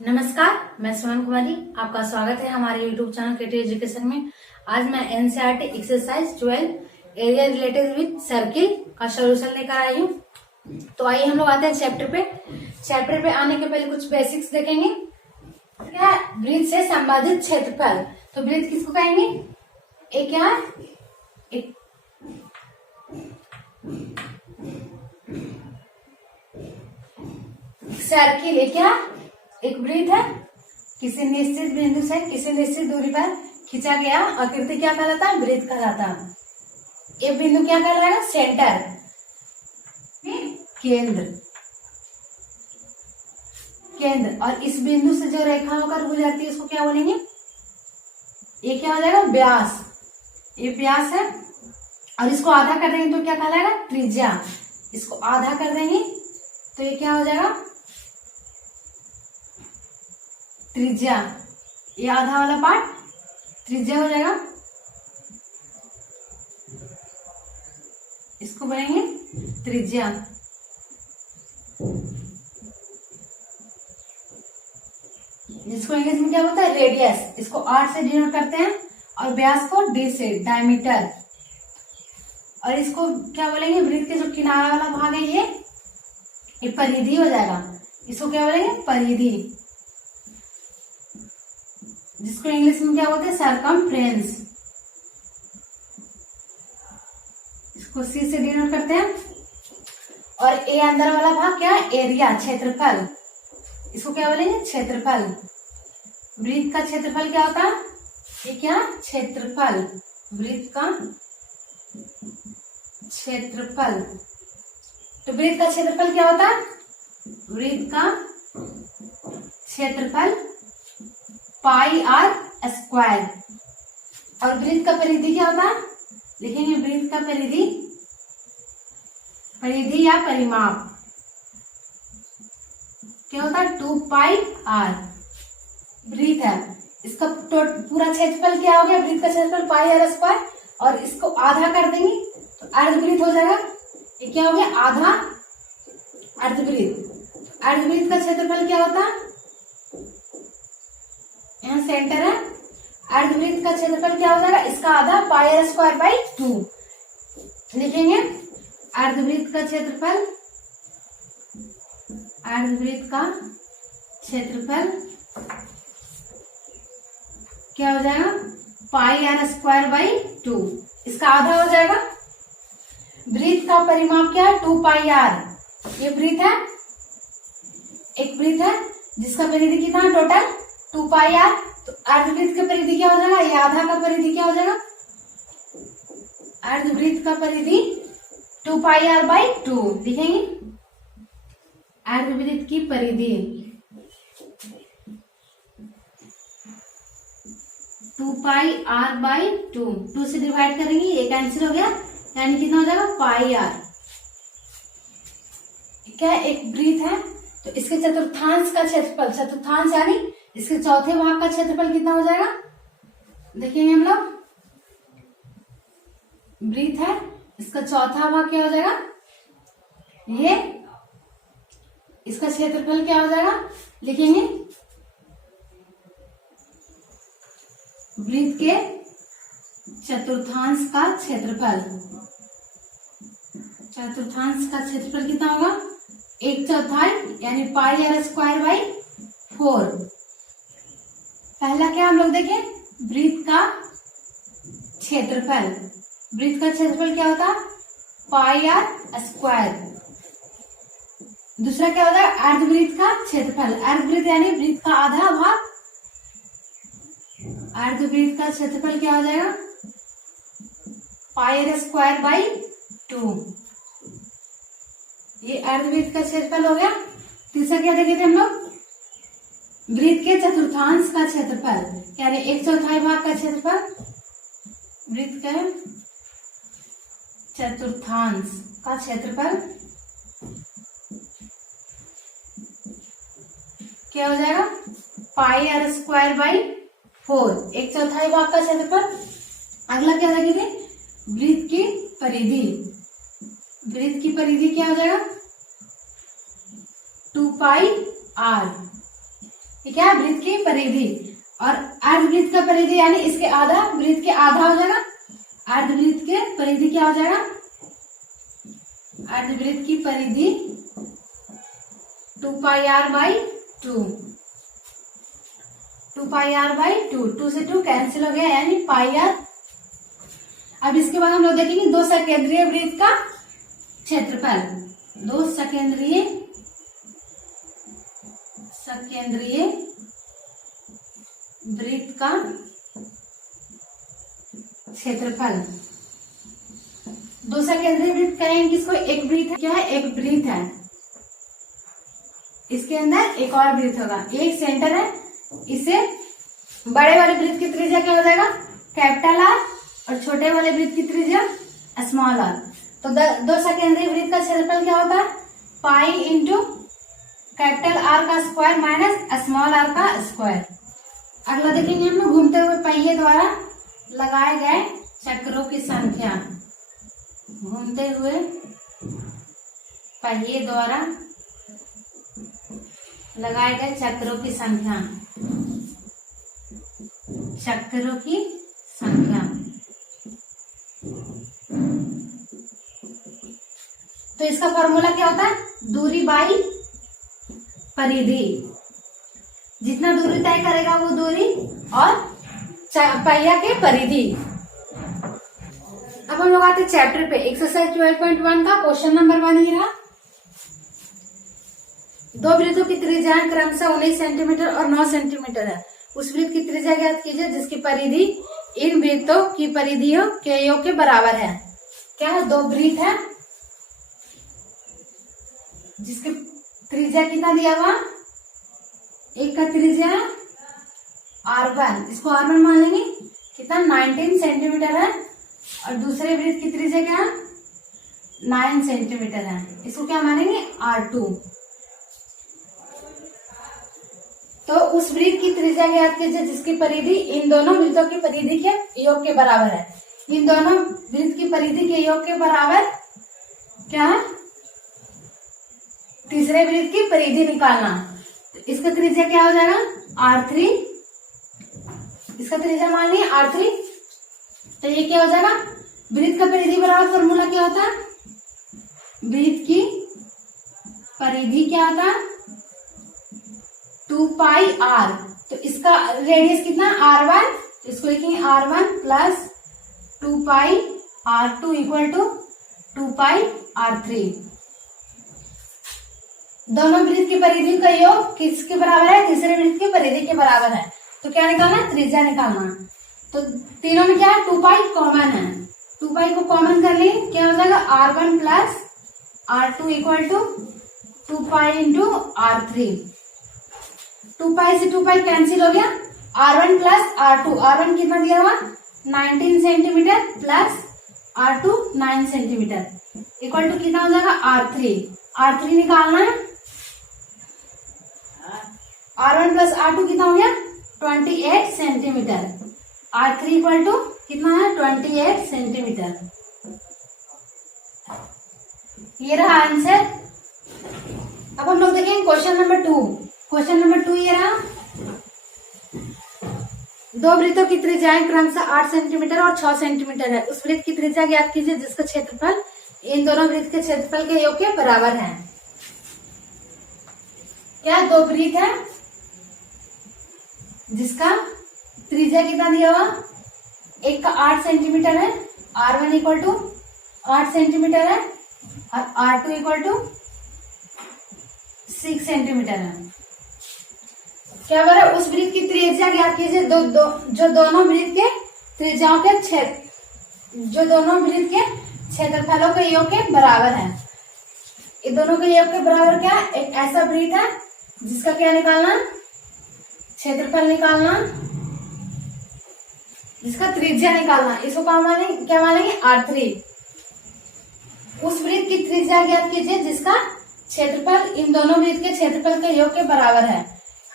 नमस्कार, मैं सोनम कुमारी। आपका स्वागत है हमारे YouTube चैनल केटी एजुकेशन में। आज मैं NCERT exercise 12 area related with circle का सॉल्यूशन लेकर आई हूँ। तो आइए हम लोग आते हैं चैप्टर पे। चैप्टर पे आने के पहले कुछ बेसिक्स देखेंगे। क्या वृत्त से संबंधित क्षेत्रफल। तो वृत्त किसको कहेंगे? एक क्या है? एक सर्किल। एक क्या? एक वृत्त है, किसी निश्चित बिंदु से किसी निश्चित दूरी पर खींचा गया आकृति क्या कहलाता है? वृत्त कहलाता है। ये बिंदु क्या कहलाएगा? सेंटर, केंद्र। केंद्र। और इस बिंदु से जो रेखा होकर गुजरती है उसको क्या बोलेंगे? ये क्या हो जाएगा? व्यास। ये व्यास है। और इसको आधा कर देंगे तो क्या कहलाएगा? त्रिज्या। इसको आधा कर देंगे तो ये क्या हो जाएगा? त्रिज्या। ये आधा वाला पार्ट त्रिज्या हो जाएगा। इसको बोलेंगे त्रिज्या। जिसको इंग्लिश में क्या बोलता है? रेडियस। इसको आर से डिनोट करते हैं और व्यास को डी से, डायमीटर। और इसको क्या बोलेंगे? वृत्त के जो किनारा वाला भाग है ये परिधि हो जाएगा। इसको क्या बोलेंगे? परिधि। जिसको इंग्लिश में क्या बोलते हैं? सरकमफ्रेंस। इसको सी से डिनोट करते हैं। और ए अंदर वाला भाग क्या है? एरिया, क्षेत्रफल। इसको क्या बोलेंगे? क्षेत्रफल। वृत्त का क्षेत्रफल क्या होता है? ये क्या? क्षेत्रफल। वृत्त का क्षेत्रफल। तो वृत्त का क्षेत्रफल क्या होता है? वृत्त का क्षेत्रफल पाई आर स्क्वायर। और वृत्त का परिधि क्या होता है? लिखेंगे वृत्त का परिधि, परिधि या परिमाप क्या होता है? 2 पाई आर। वृत्त है, इसका पूरा क्षेत्रफल क्या हो गया? वृत्त का क्षेत्रफल पाई आर स्क्वायर। और इसको आधा कर देंगे तो अर्धवृत्त हो जाएगा। ये क्या हो गया? आधा अर्धवृत्त। अर्धवृत्त का क्षेत्रफल क्या होता है? यहाँ सेंटर है। अर्धवृत्त का क्षेत्रफल क्या हो जाएगा? इसका आधा पाई आर स्क्वायर बाई 2। लिखेंगे अर्धवृत्त का क्षेत्रफल, अर्धवृत्त का क्षेत्रफल क्या हो जाएगा? पाई आर स्क्वायर बाई 2। इसका आधा हो जाएगा। वृत्त का परिमाप क्या है? 2 पाई आर। ये वृत्त है, एक वृत्त है जिसका परिधि कितना है? Total 2 pi R. तो अर्धवृत्त का परिधि क्या हो जाएगा? ये आधा का परिधि क्या हो जाएगा? अर्धवृत्त का परिधि 2 पाई आर बाई 2। लिखेंगे अर्धवृत्त की परिधि 2 पाई आर बाई 2। 2 से डिवाइड करेंगे, ये कैंसिल हो गया, यानी कितना हो जाएगा? पाई आर। क्या है? एक वृत्त है तो इसके चतुर्थांश का क्षेत्रफल, चतुर्थांश यानी इसके चौथे भाग का क्षेत्रफल कितना हो जाएगा? देखेंगे हम लोग। वृत्त है, इसका चौथा भाग क्या हो जाएगा? ये इसका क्षेत्रफल क्या हो जाएगा? लिखेंगे वृत्त के चतुर्थांश का क्षेत्रफल। चतुर्थांश का क्षेत्रफल कितना होगा? 1/4 यानी पाई आर स्क्वायर बाई 4। पहला क्या हम लोग देखें? वृत्त का क्षेत्रफल। वृत्त का क्षेत्रफल क्या होता है? पाई आर स्क्वायर। दूसरा क्या होता है? अर्धवृत्त का क्षेत्रफल। अर्धवृत्त यानी वृत्त का आधा भाग। अर्धवृत्त का क्षेत्रफल क्या हो जाएगा? पाई आर स्क्वायर बाई 2। ये अर्धवृत्त का क्षेत्रफल हो गया। तीसरा क्या देखे थे हम लोग? वृत्त के चतुर्थांश का क्षेत्रफल, यानी 1/4 भाग का क्षेत्रफल। वृत्त के चतुर्थांश का क्षेत्रफल क्या हो जाएगा? पाई आर स्क्वायर बाई 4। 1/4 भाग का क्षेत्रफल। अगला क्या देखेंगे? वृत्त की परिधि। वृत्त की परिधि क्या हो जाएगा? 2 पाई आर। ये क्या है, वृत्त की परिधि। और अर्धवृत्त का परिधि यानी इसके आधा, वृत्त के आधा हो जाएगा। अर्धवृत्त के परिधि क्या हो जाएगा, अर्धवृत्त की परिधि 2πr/2, 2πr/2, 2 से 2 कैंसिल हो गया यानी πr। अब इसके बाद हम लोग देखेंगे दो सकेंद्रीय वृत्त का क्षेत्रफल। दो सकेंद्रीय वृत्त का क्षेत्रफल। दो सकेंद्रीय वृत्त कहेंगे किसको, एक वृत्त है, क्या है, एक वृत्त है, इसके अंदर एक और वृत्त होगा, एक सेंटर है। इसे बड़े वाले वृत्त की त्रिज्या क्या हो जाएगा, कैपिटल आर, और छोटे वाले वृत्त की त्रिज्या स्मॉल आर। तो दो सकेंद्रीय वृत्त का क्षेत्रफल क्या होता है, पाई इंटू कैपिटल आर का स्क्वायर माइनस स्मॉल आर का स्क्वायर। अगला देखेंगे हम घूमते हुए पहिए द्वारा लगाए गए चक्रों की संख्या। घूमते हुए पहिए द्वारा लगाए गए चक्रों की संख्या, चक्रों की संख्या। तो इसका फॉर्मूला क्या होता है, दूरी बाई परिधि। जितना दूरी तय करेगा वो दूरी और पहिया के परिधि। अब हम लोग आते हैं चैप्टर पे। एक्सरसाइज 12.1 का क्वेश्चन नंबर 1 ही रहा। दो वृत्तों की त्रिज्या क्रमशः 19 सेंटीमीटर और 9 सेंटीमीटर है। उस वृत्त की त्रिज्या ज्ञात कीजिए जिसकी परिधि इन वृत्तों की परिधियों के योग के बराबर है। क्या है, दो वृत्त है जिसकी त्रिज्या कितना दिया हुआ, एक का त्रिज्या R1, इसको R1 मान लेंगे, कितना 19 सेंटीमीटर है, और दूसरे वृत्त की त्रिज्या क्या 9 सेंटीमीटर है, इसको क्या मानेंगे R2। तो उस वृत्त की त्रिज्या ज्ञात कीजिए जिसकी परिधि इन दोनों वृत्तों की परिधि के योग के बराबर है। इन दोनों वृत्त की परिधि के योग के बराबर क्या है, तीसरे वृत्त की परिधि निकालना। तो इसका त्रिज्या क्या हो जाएगा R3, इसका त्रिज्या मान लिया R3। तो ये क्या हो जाएगा, वृत्त का परिधि बराबर फॉर्मूला क्या होता है, वृत्त की परिधि क्या होता है 2πr। तो इसका रेडियस कितना R1, तो इसको लिखेंगे R1 plus 2πr2 equal to 2πr3। दोनों वृत्त की परिधि का योग किसके बराबर है, तीसरे वृत्त की परिधि के बराबर है। तो क्या निकालना, त्रिज्या निकालना। तो तीनों में क्या है, 2π कॉमन है, 2π को कॉमन कर लिए क्या हो जाएगा R1 plus R2 equal to 2π into R3। 2π से 2π कैंसिल हो गया, R1 प्लस R2, R1 कितना दिया हुआ 19 centimetre plus R2 9 centimetre equal to कितना हो जाएगा R3। R3 निकालना है, R1 प्लस R2 कितना हो गया 28 सेंटीमीटर, R3 इक्वल टू कितना है 28 सेंटीमीटर। ये रहा आंसर। अब हम लोग देखेंगे क्वेश्चन नंबर 2। क्वेश्चन नंबर 2 ये रहा, दो वृत्तों की त्रिज्याएं क्रमशः 8 सेंटीमीटर और 6 सेंटीमीटर है। उस वृत्त की त्रिज्या ज्ञात कीजिए जिसका क्षेत्रफल इन दोनों वृत्त के क्षेत्रफल के योग के बराबर है। क्या, दो वृत्त है जिसका त्रिज्या कितना दिया हुआ, एक का 8 सेंटीमीटर है, R1 इक्वल टू 8 सेंटीमीटर है, और R2 इक्वल टू 6 सेंटीमीटर है। क्या बोला, उस वृत्त की त्रिज्या ज्ञात कीजिए जो दोनों वृत्त के त्रिज्याओं के क्षेत्रफलों के योग के बराबर है। इन दोनों के योग के बराबर क्या, एक ऐसा वृत्त है जिसका क्या निकालना, क्षेत्रफल निकालना, जिसका त्रिज्या निकालना, इसको क्या मानेंगे R3। उस वृत्त की त्रिज्या ज्ञात कीजिए जिसका क्षेत्रफल इन दोनों वृत्त के क्षेत्रफल के योग के बराबर है।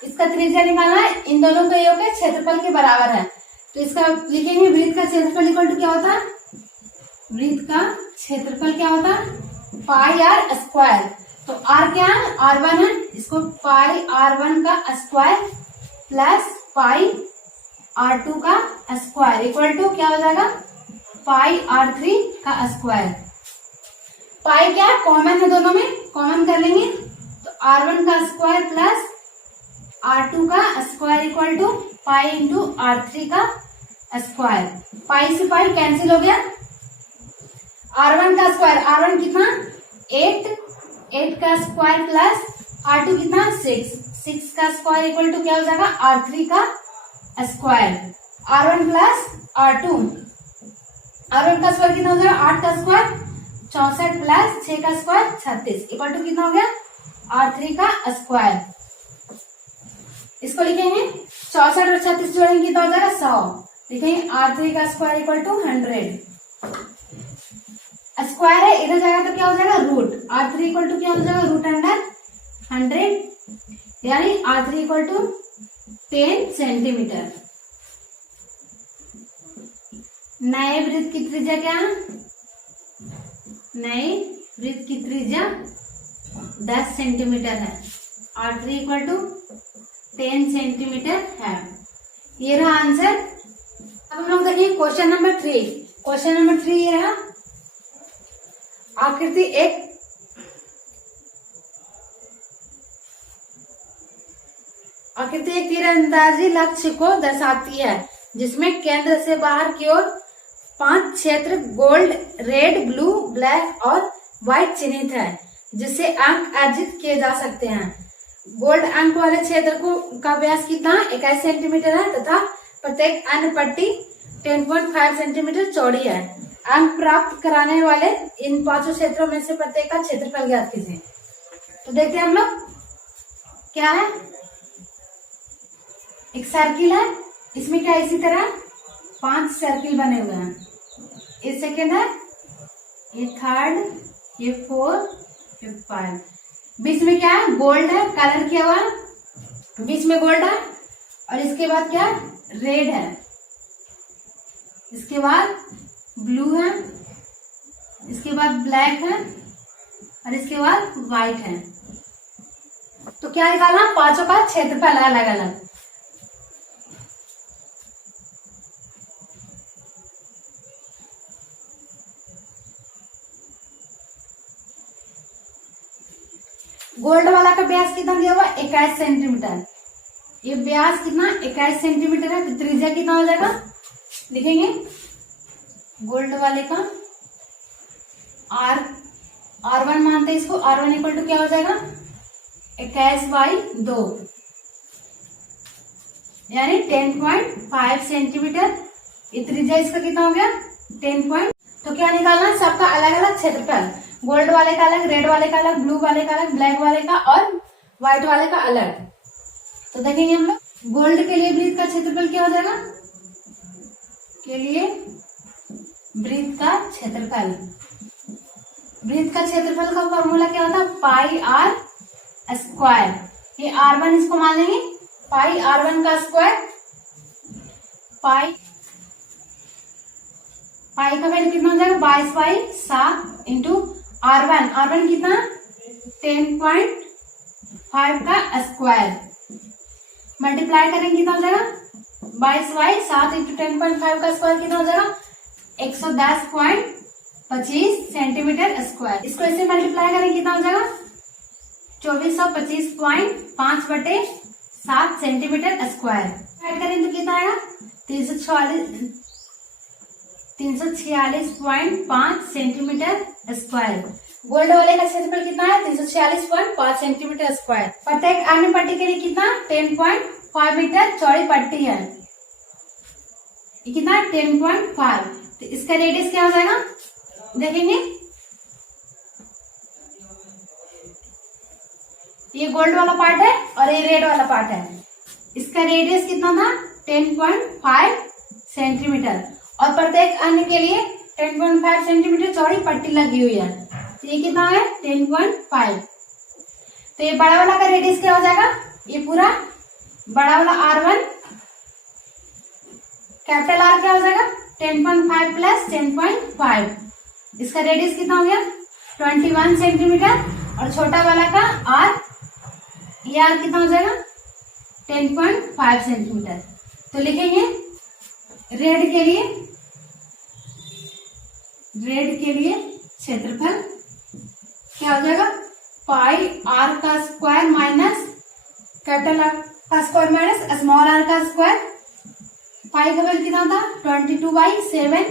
इसका त्रिज्या निकालना है, इन दोनों के योग के क्षेत्रफल के बराबर है। तो इसका लिखेंगे वृत्त का क्षेत्रफल इक्वल टू क्या होता है, वृत्त का क्षेत्रफल क्या होता है पाई R²। तो R क्या है, R1 है, इसको पाई R1 का स्क्वायर प्लस पाई R2 का स्क्वायर इक्वल टू क्या हो जाएगा, पाई R3 का स्क्वायर। पाई क्या कॉमन है, दोनों में कॉमन कर लेंगे तो R1 का स्क्वायर प्लस R2 का square equal to pi into R3 का स्क्वायर। पाई से पाई कैंसिल हो गया। R1 का स्क्वायर, R1 कितना 8 का स्क्वायर प्लस R2 कितना 6 का स्क्वायर इक्वल टू क्या हो जाएगा R3 का square. R1 plus R2, R1 का स्क्वायर कितना हो जाएगा 8 का स्क्वायर 64 प्लस 6 का स्क्वायर 36 इक्वल टू कितना हो गया R3 का स्क्वायर। इसको लिखेंगे 64 और 36 जोड़ेंगे कितना हो जाएगा 100। लिखेंगे R3 का स्क्वायर इक्वल टू 100। स्क्वायर है इधर जाएगा तो क्या हो जाएगा रूट। R3 इक्वल टू क्या हो जाएगा रूट अंडर 100 यानी R3 इक्वल टू 10 सेंटीमीटर। नए वृत्त की त्रिज्या क्या है, नए वृत्त की त्रिज्या 10 सेंटीमीटर है। R3 इक्वल टू 10 सेंटीमीटर है। ये रहा आंसर। अब हम लोग देखिए क्वेश्चन नंबर 3। क्वेश्चन नंबर 3 ये रहा, आकृति एक तीरंदाजी लक्ष्य को दर्शाती है जिसमें केंद्र से बाहर की ओर 5 क्षेत्र गोल्ड, रेड, ब्लू, ब्लैक और व्हाइट चिन्हित है जिससे अंक अर्जित किए जा सकते हैं। गोल्ड अंक वाले क्षेत्र का व्यास कितना 21 सेंटीमीटर है तथा प्रत्येक अन्य पट्टी 10.5 सेंटीमीटर चौड़ी है। अंक प्राप्त कराने वाले इन 5 क्षेत्रों में से प्रत्येक का क्षेत्रफल ज्ञात कीजिए। तो देखते हैं हम लोग क्या है। एक सर्किल है, इसमें क्या इसी तरह 5 सर्किल बने हुए हैं। ये सेकेंड है, ये थर्ड, ये 4, ये 5। बीच में क्या है गोल्ड है, कलर किया हुआ है, बीच में गोल्ड है और इसके बाद क्या रेड है, इसके बाद ब्लू है, इसके बाद ब्लैक है और इसके बाद व्हाइट है। तो क्या निकालना 5 का क्षेत्रफल अलग अलग। गोल्ड वाला का व्यास कितना दिया हुआ 21 सेंटीमीटर। ये व्यास कितना 21 सेंटीमीटर है तो त्रिज्या कितना हो जाएगा लिखेंगे गोल्ड वाले का R1 मानते हैं इसको। R1 इक्वल टू क्या हो जाएगा 21/2 यानी 10.5 सेंटीमीटर। ये त्रिज्या इसका कितना हो गया 10. तो क्या निकालना सबका अलग अलग क्षेत्रफल, गोल्ड वाले का अलग, रेड वाले का अलग, ब्लू वाले का अलग, ब्लैक वाले का और व्हाइट वाले का अलग। तो देखेंगे हम लोग गोल्ड के लिए वृत्त का क्षेत्रफल क्या हो जाएगा, के लिए वृत्त का क्षेत्रफल, वृत्त का क्षेत्रफल का फॉर्मूला क्या होता है पाई R स्क्वायर। ये R1 इसको मान लेंगे पाई R1 का स्क्वायर। पाई का वैल्यू कितना हो जाएगा 22/7 इंटू R1 कितना 10.5 का स्क्वायर मल्टीप्लाई करेंगे कितना हो जाएगा 22/7 इंटू 10.5 का स्क्वायर कितना हो जाएगा 110.25 सेंटीमीटर स्क्वायर। इसको ऐसे मल्टीप्लाई करेंगे कितना हो जाएगा 2425.5/7 सेंटीमीटर स्क्वायर। ऐड करेंगे तो कितना आएगा 346.5 सेंटीमीटर स्क्वायर। गोल्ड वाले का क्षेत्रफल कितना है 346.5 सेंटीमीटर स्क्वायर। प्रत्येक अन्य पट्टी के लिए कितना 10.5 मीटर चौड़ी पट्टी है, ये कितना 10.5। तो इसका रेडियस क्या हो जाएगा देखेंगे, ये गोल्ड वाला पार्ट है और ये रेड वाला पार्ट है। इसका रेडियस कितना था 10.5 सेंटीमीटर और प्रत्येक अन्य के लिए 10.5 सेंटीमीटर चौड़ी पट्टी लगी हुई है। तो ये कितना है 10.5। तो ये बड़ा वाला का रेडियस क्या हो जाएगा, ये पूरा बड़ा वाला R1 कैपिटल R क्या हो जाएगा 10.5 प्लस 10.5। इसका रेडियस कितना हो गया 21 सेंटीमीटर और छोटा वाला का R, ये R कितना हो जाएगा 10.5 सेंटीमीटर। तो लिखेंगे रेड के लिए क्षेत्रफल क्या हो जाएगा, पाई आर का स्क्वायर माइनस कैपिटल आर का स्क्वायर माइनस स्मॉल आर का स्क्वायर। पाई का वैल्यू कितना था 22/7,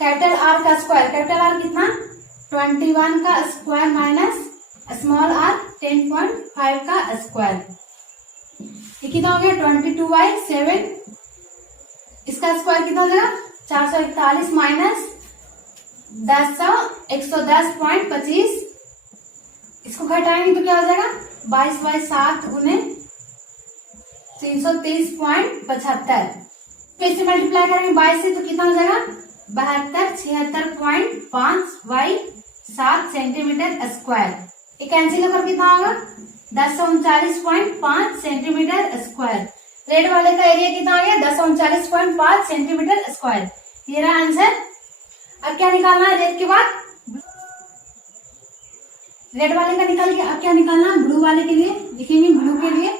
कैपिटल आर का स्क्वायर, कैपिटल आर कितना 21 का स्क्वायर माइनस स्मॉल आर 10.5 का स्क्वायर। ये कितना हो गया 22/7, इसका स्क्वायर कितना हो जाएगा 441 माइनस 110.25, इसको घटाएंगे तो क्या हो जाएगा 22/7 गुने 330.75। कैसे मल्टीप्लाई करेंगे 22 से तो कितना हो जाएगा 76.5/7 सेंटीमीटर स्क्वायर। ये कैंसिल होकर कितना होगा 1039.5 सेंटीमीटर स्क्वायर। रेड वाले का एरिया कितना आ गया 1039.5 सेंटीमीटर स्क्वायर। ये रहा आंसर। अब क्या निकालना है रेड के बाद, रेड वाले का निकाल के अब क्या निकालना है ब्लू वाले के लिए। लिखेंगे ब्लू के लिए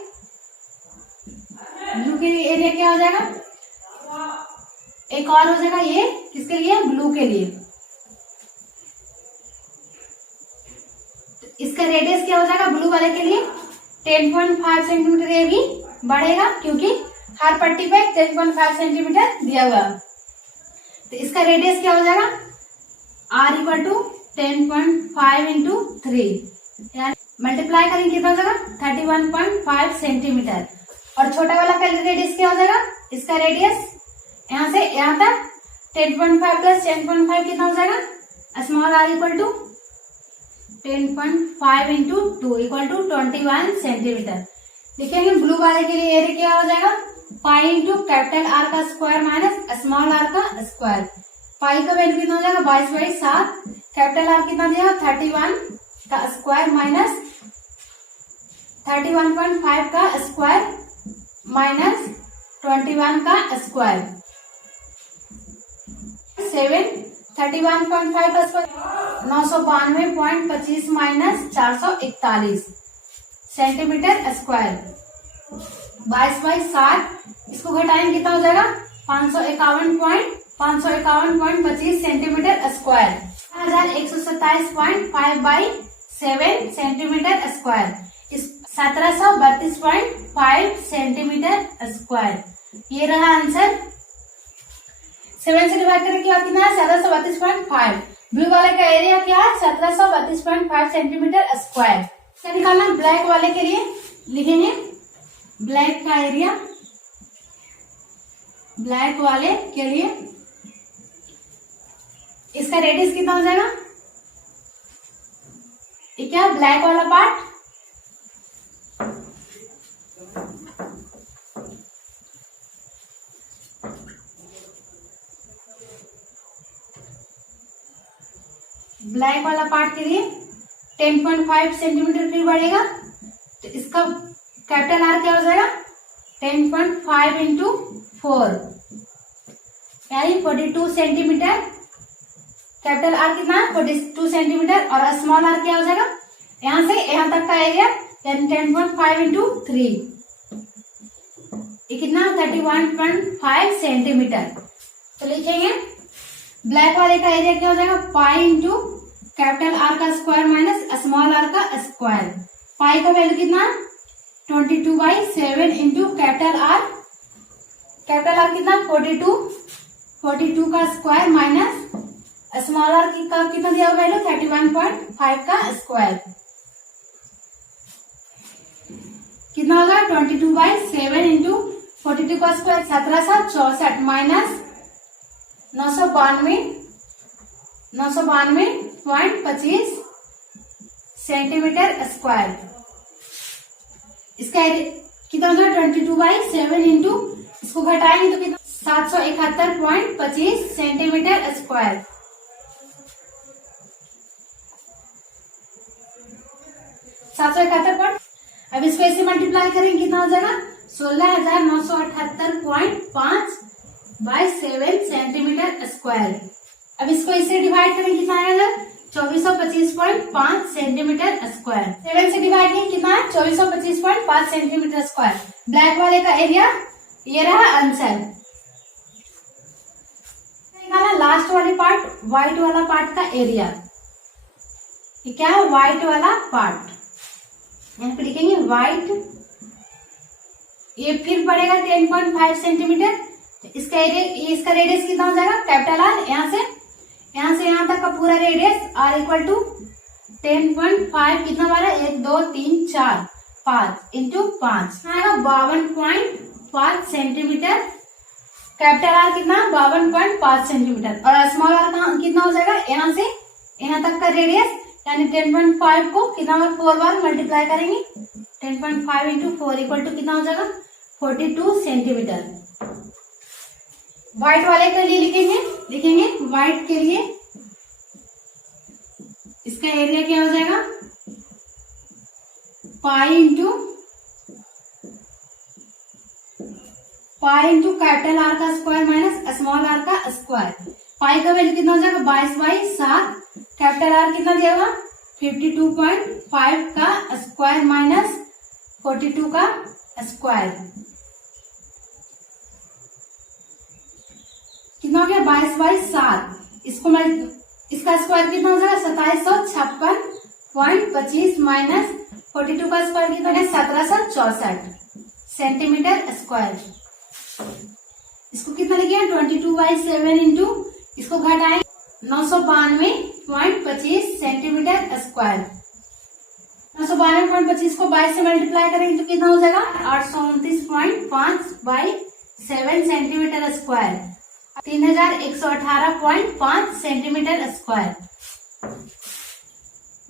एरिया क्या हो जाएगा, एक और हो जाएगा ये किसके लिए ब्लू के लिए। इसका रेडियस क्या हो जाएगा ब्लू वाले के लिए 10.5 सेंटीमीटर। ये भी बढ़ेगा क्योंकि हर पट्टी पे 10.5 सेंटीमीटर दिया हुआ। तो इसका रेडियस क्या हो जाएगा r equal to 10.5 into 3, multiply करेंगे कितना हो जाएगा 31.5 सेंटीमीटर। और छोटा वाला का रेडियस क्या हो जाएगा, इसका रेडियस यहाँ से यहाँ तक 10.5 प्लस 10.5 कितना हो जाएगा small r equal to 10.5 into 2 equal to 21 centimetre. लिखेंगे ब्लू वाले के लिए एरिया क्या हो जाएगा पाई इंटू कैपिटल आर का स्क्वायर माइनस स्मॉल आर का स्क्वायर। पाई का वैल्यू कितना हो जाएगा 22/7, कैपिटल आर कितना दिया 31 का स्क्वायर माइनस 31.5 का स्क्वायर माइनस 21 का स्क्वायर। 31.5 का स्क्वायर 992.25 माइनस 441 सेंटीमीटर स्क्वायर। 22/7 इसको घटाएंगे कितना हो जाएगा 551.25 centimetre square. 1127.5/7 centimetre square. 1732.5 centimetre square. ये रहा आंसर। 7 से डिवाइड करके क्या कितना है 1732.5। ब्लू वाले का एरिया क्या है 1732.5 सेंटीमीटर स्क्वायर। क्या निकालना ब्लैक वाले के लिए, लिखेंगे ब्लैक का एरिया, ब्लैक वाले के लिए इसका रेडियस कितना हो जाएगा, ये क्या ब्लैक वाला पार्ट ब्लैक वाला पार्ट के लिए 10.5 सेंटीमीटर फिर बढ़ेगा। तो इसका कैपिटल आर क्या हो जाएगा 10.5 इंटू 4 यानी 42 सेंटीमीटर। कैपिटल आर कितना 42 सेंटीमीटर और स्मॉल आर क्या हो जाएगा यहां से यहां तक का एरिया 10.5 इंटू 3 ये कितना 31.5 सेंटीमीटर। तो लिखेंगे ब्लैक वाले का एरिया क्या हो जाएगा पाई इंटू कैपिटल आर का स्क्वायर माइनस स्मॉल आर का स्क्वायर। पाई का वैल्यू कितना 22/7 इंटू कैपिटल आर कितना 42 का स्क्वायर माइनस स्मॉल आर का कितना दिया हुआ वैल्यू 31.5 का स्क्वायर। कितना होगा 22/7 इंटू 42 का स्क्वायर 1764 माइनस 992.25 सेंटीमीटर स्क्वायर। इसका कितना होगा 22/7 इंटू इसको घटाएंगे तो कितना 771.25 सेंटीमीटर स्क्वायर। 771 अब इसको ऐसे मल्टीप्लाई करेंगे कितना हो जाएगा 16,978.5/7 सेंटीमीटर स्क्वायर। अब इसको इससे डिवाइड करेंगे कितना आएगा 2425.5 सेंटीमीटर स्क्वायर। 7 से डिवाइड किया कितना है 2425.5 सेंटीमीटर स्क्वायर। ब्लैक वाले का एरिया ये रहा आंसर। निकाला लास्ट वाले पार्ट, व्हाइट वाला पार्ट का एरिया। ये क्या है व्हाइट वाला पार्ट, यहाँ पे लिखेंगे व्हाइट। ये फिर पड़ेगा 10.5 सेंटीमीटर। इसका एरिया, इसका रेडियस कितना हो जाएगा कैपिटल आर, यहाँ से यहाँ तक का पूरा रेडियस आर इक्वल टू 10.5 कितना बारा 1 2 3 4 5 इंटू 5 आएगा 52.5 सेंटीमीटर। कैपिटल आर कितना 52.5 सेंटीमीटर और स्मॉल आर कितना हो जाएगा यहाँ से यहाँ तक का रेडियस, यानी 10.5 को कितना बार 4 बार मल्टीप्लाई करेंगे। 10.5 इंटू 4 इक्वल टू कितना हो जाएगा 42 सेंटीमीटर। व्हाइट वाले के लिए लिखेंगे व्हाइट के लिए इसका एरिया क्या हो जाएगा पाई इंटू कैपिटल आर का स्क्वायर माइनस स्मॉल आर का स्क्वायर। पाई का वैल्यू कितना हो जाएगा 22/7। कैपिटल आर कितना दिया हुआ 52.5 का स्क्वायर माइनस 42 का स्क्वायर कितना हो गया 22/7। इसका स्क्वायर कितना हो जाएगा 2756.25 माइनस 42 का स्क्वायर कितना है 1764 सेंटीमीटर स्क्वायर। इसको कितना लिखे 22/7 इंटू इसको घटाएं 992.25 सेंटीमीटर स्क्वायर। 992.25 को 22 से मल्टीप्लाई करेंगे तो कितना हो जाएगा 829.5/7 centimetre square, 3118.5 centimetre square.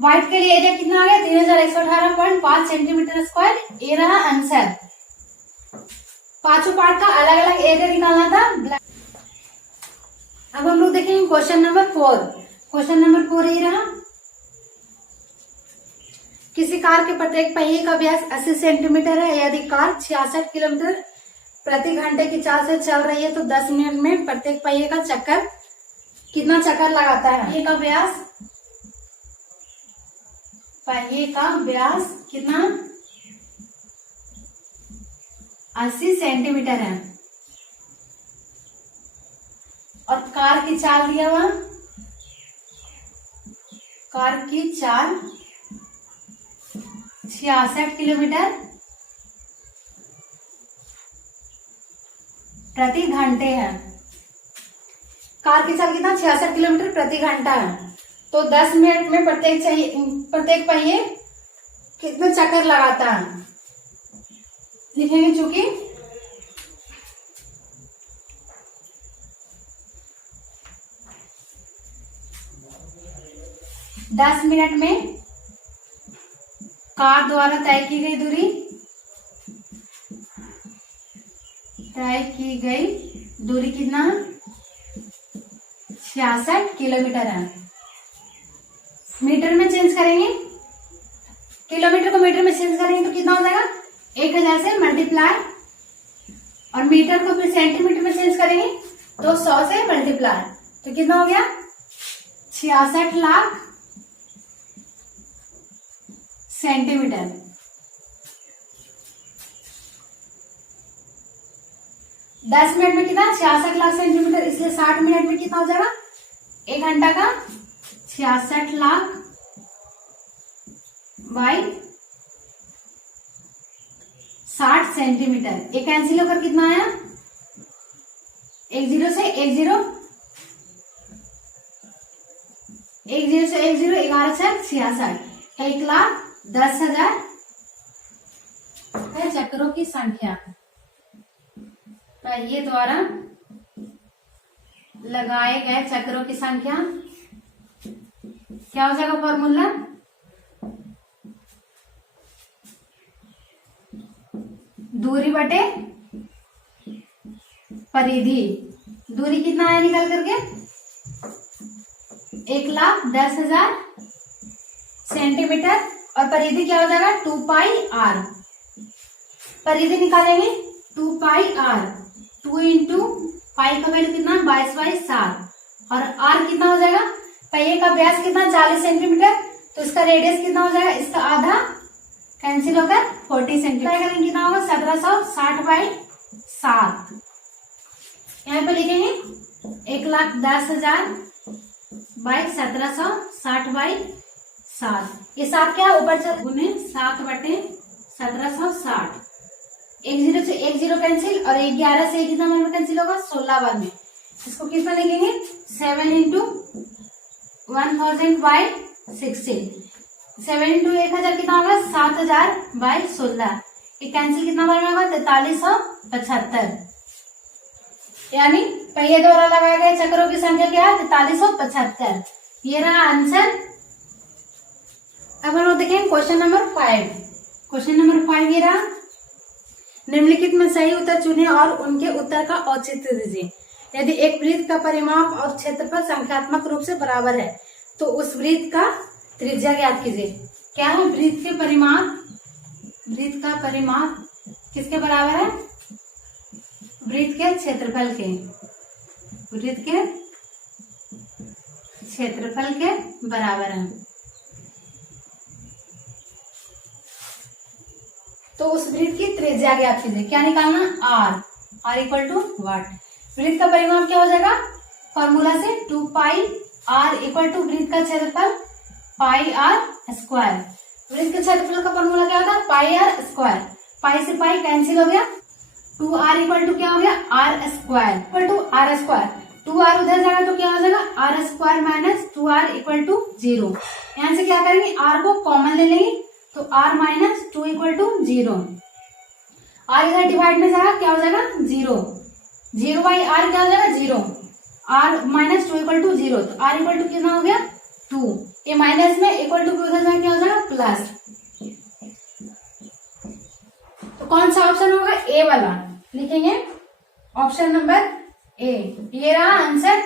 White के लिए एरिया कितना आ गया 3118.5 सेंटीमीटर स्क्वायर। ये रहा आंसर। पांचों पार्ट का अलग अलग एरिया निकालना था। अब हम लोग देखेंगे क्वेश्चन नंबर 4। क्वेश्चन नंबर 4 ये रहा, किसी कार के प्रत्येक पहिए का व्यास 80 सेंटीमीटर है। यदि कार 66 किलोमीटर प्रति घंटे की चाल से चल रही है तो 10 मिनट में प्रत्येक पहिए का चक्कर कितना चक्कर लगाता है। पहिए का व्यास कितना 80 सेंटीमीटर है और कार की चाल दिया हुआ, कार की चाल 66 किलोमीटर प्रति घंटे है। कार की चाल कितना 66 किलोमीटर प्रति घंटा है, तो 10 मिनट में प्रत्येक पहिए कितने चक्कर लगाता है लिखेंगे। चूंकि 10 मिनट में कार द्वारा तय की गई दूरी कितना 66 किलोमीटर है। मीटर में चेंज करेंगे, किलोमीटर को मीटर में चेंज करेंगे तो कितना हो जाएगा 1000 से मल्टीप्लाई, और मीटर को फिर सेंटीमीटर में चेंज करेंगे तो 100 से मल्टीप्लाई, तो कितना हो गया 66 लाख सेंटीमीटर। 10 मिनट में कितना 66 लाख सेंटीमीटर, इसलिए 60 मिनट में कितना हो जाएगा 1 घंटा का 66 लाख बाई 60 सेंटीमीटर। एक कैंसिल होकर कितना आया 1 0 से 1 0, 1 0 से 1 0, 11 से 66, 1,10,000 है चक्रों की संख्या। पहिए द्वारा लगाए गए चक्रों की संख्या क्या हो जाएगा फॉर्मूला दूरी बटे परिधि। दूरी कितना है निकल करके 1,10,000 सेंटीमीटर और परिधि क्या हो जाएगा 2πr। परिधि निकालेंगे 2πr, 2 इंटू पाई का वैल्यू कितना 22/7 और r कितना हो जाएगा पहिए का व्यास कितना 40 सेंटीमीटर, तो इसका रेडियस कितना हो जाएगा, इसका आधा कैंसिल होकर 40 सेंटीमीटर कितना होगा 1760 बाई 7। यहाँ पे लिखेंगे 1,10,000 बाई 1760 बाई 7। ये 7 क्या ऊपर चल गुने 7/1760। 1 0 से 1 0 कैंसिल और 11 से कितना में कैंसिल होगा 16 बार में। इसको कितना लिखेंगे 7 इंटू 1000 बाई 16। 7 इंटू 1000 कितना होगा 7000 बाई 16। ये कैंसिल कितना बार में होगा 4375। यानी पहिए द्वारा लगाए गए चक्रों की संख्या क्या है 4375। ये रहा आंसर। अब हम लोग देखेंगे क्वेश्चन नंबर 5। क्वेश्चन नंबर 5 ये रहा, निम्नलिखित में सही उत्तर चुने और उनके उत्तर का औचित्य दीजिए। यदि एक वृत्त का परिमाप और क्षेत्रफल संख्यात्मक रूप से बराबर है तो उस वृत्त का त्रिज्या ज्ञात कीजिए। क्या है वृत्त के परिमाप, वृत्त का परिमाप किसके बराबर है, वृत्त के क्षेत्रफल के, वृत्त के क्षेत्रफल के बराबर है। तो उस वृत्त की त्रिज्या ज्ञात कीजिए। क्या निकालना r इक्वल टू वाट। वृत्त का परिमाप क्या हो जाएगा फॉर्मूला से 2 पाई r इक्वल टू वृत्त का क्षेत्रफल पाई r स्क्वायर। वृत्त के क्षेत्रफल का फॉर्मूला क्या होता है पाई r स्क्वायर। पाई से पाई कैंसिल हो गया, 2r इक्वल टू क्या हो गया r square equal to r square. 2r उधर जाएगा तो क्या हो जाएगा r square minus 2r equal to 0। यहाँ से क्या करेंगे r को कॉमन ले लेंगे तो r minus 2 equal to 0। r इधर डिवाइड में जाएगा क्या हो जाएगा 0। 0 बाई r क्या हो जाएगा 0। r माइनस 2 इक्वल टू 0 तो r इक्वल टू कितना हो गया 2। ये माइनस में इक्वल टू उधर जाएगा क्या हो जाएगा प्लस। तो कौन सा ऑप्शन होगा ए वाला, लिखेंगे ऑप्शन नंबर ए। ये रहा आंसर।